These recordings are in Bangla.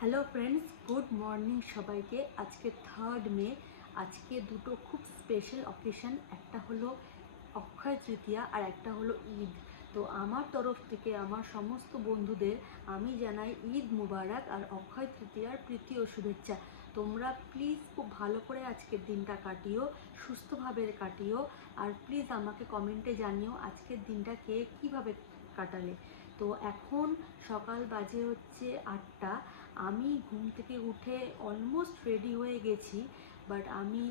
হ্যালো ফ্রেন্ডস, গুড মর্নিং সবাইকে। আজকে 3 মে। আজকে দুটো খুব স্পেশাল অকেশন, একটা হলো অক্ষয় তৃতীয়া আর একটা হলো ঈদ। তো আমার তরফ থেকে আমার সমস্ত বন্ধুদের আমি জানাই ঈদ মুবারক আর অক্ষয় তৃতীয়ার প্রীতি ও শুভেচ্ছা। তোমরা প্লিজ খুব ভালো করে আজকের দিনটা কাটিও, সুস্থভাবে কাটিও। আর প্লিজ আমাকে কমেন্টে জানিও আজকের দিনটা কে কীভাবে কাটালে। তো এখন সকাল বাজে হচ্ছে 8টা। আমি ঘুম থেকে উঠে অলমোস্ট রেডি হয়ে গেছি, বাট আমি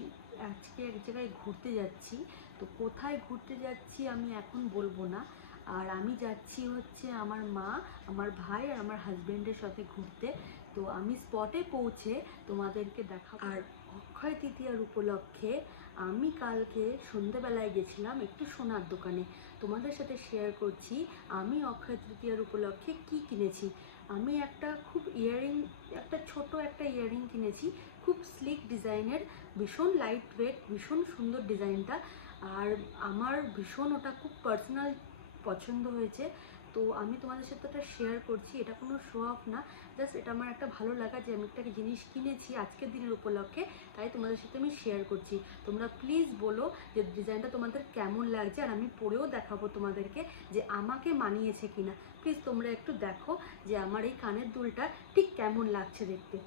আজকে এক জায়গায় ঘুরতে যাচ্ছি। তো কোথায় ঘুরতে যাচ্ছি আমি এখন বলবো না। আর আমি যাচ্ছি হচ্ছে আমার মা, আমার ভাই আর আমার হাজব্যান্ডের সাথে ঘুরতে। তো আমি স্পটে পৌঁছে তোমাদেরকে দেখাবো। আর অক্ষয় তৃতীয়ার উপলক্ষে আমি কালকে সন্ধেবেলায় গেছিলাম একটু সোনার দোকানে। তোমাদের সাথে শেয়ার করছি আমি অক্ষয় তৃতীয়ার উপলক্ষে কি কিনেছি। আমি একটা ছোট একটা ইয়াররিং কিনেছি, খুব স্লিক ডিজাইনের, ভীষণ লাইট ওয়েট, ভীষণ সুন্দর ডিজাইনটা। আর আমার ভীষণ ওটা খুব পার্সোনাল পছন্দ হয়েছে। তো আমি তোমাদের সাথে ওটা শেয়ার করছি। এটা কোনো শো অফ না, জাস্ট এটা আমার একটা ভালো লাগা যে আমি একটা জিনিস কিনেছি আজকের দিনের উপলক্ষে, তাই তোমাদের সাথে আমি শেয়ার করছি। তোমরা প্লিজ বলো যে ডিজাইনটা তোমাদের কেমন লাগছে, আর আমি পরেও দেখাবো তোমাদেরকে যে আমাকে মানিয়েছে কিনা। প্লিজ তোমরা একটু দেখো যে আমার এই কানের দুলটা ঠিক কেমন লাগছে দেখতে।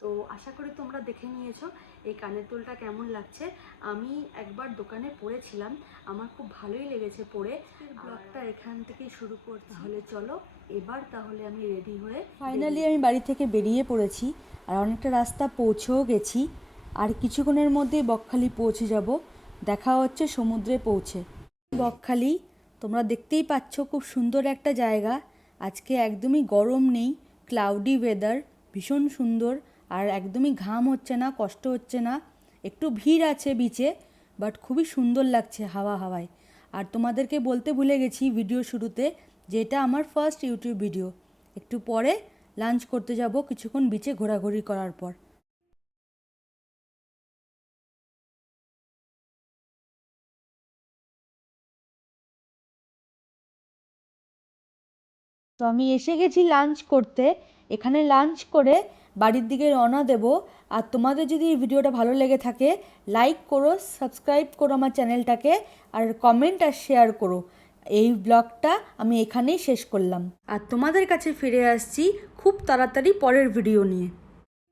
তো আশা করি তোমরা দেখে নিয়েছো এই কানের দুলটা কেমন লাগছে। আমি একবার দোকানে পরেছিলাম, আমার খুব ভালোই লেগেছে পরে। ব্লগটা এখান থেকেই শুরু করছি। তাহলে চলো তাহলে আমি রেডি হয়ে ফাইনালি আমি বাড়ি থেকে বেরিয়ে পড়েছি, আর অনেকটা রাস্তা পৌঁছেও গেছি। আর কিছুক্ষণের মধ্যেই বকখালি পৌঁছে যাব। দেখা হচ্ছে সমুদ্রে পৌঁছে। বকখালি তোমরা দেখতেই পাচ্ছ, খুব সুন্দর একটা জায়গা। আজকে একদমই গরম নেই, ক্লাউডি ওয়েদার, ভীষণ সুন্দর। আর একদমই ঘাম হচ্ছে না, কষ্ট হচ্ছে না। একটু ভিড় আছে বিচে, বাট খুবই সুন্দর লাগছে হাওয়ায়। আর তোমাদেরকে বলতে ভুলে গেছি ভিডিও শুরুতে যে এটা আমার ফার্স্ট ইউটিউব ভিডিও। একটু পরে লাঞ্চ করতে যাব কিছুক্ষণ বিচে ঘোরাঘুরি করার পর। তো আমি এসে গেছি লাঞ্চ করতে। এখানে লাঞ্চ করে বাড়ির দিকে রওনা দেব। আর তোমাদের যদি এই ভিডিওটা ভালো লেগে থাকে, লাইক করো, সাবস্ক্রাইব করো আমার চ্যানেলটাকে, আর কমেন্ট আর শেয়ার করো। এই ব্লগটা আমি এখানেই শেষ করলাম, আর তোমাদের কাছে ফিরে আসছি খুব তাড়াতাড়ি পরের ভিডিও নিয়ে।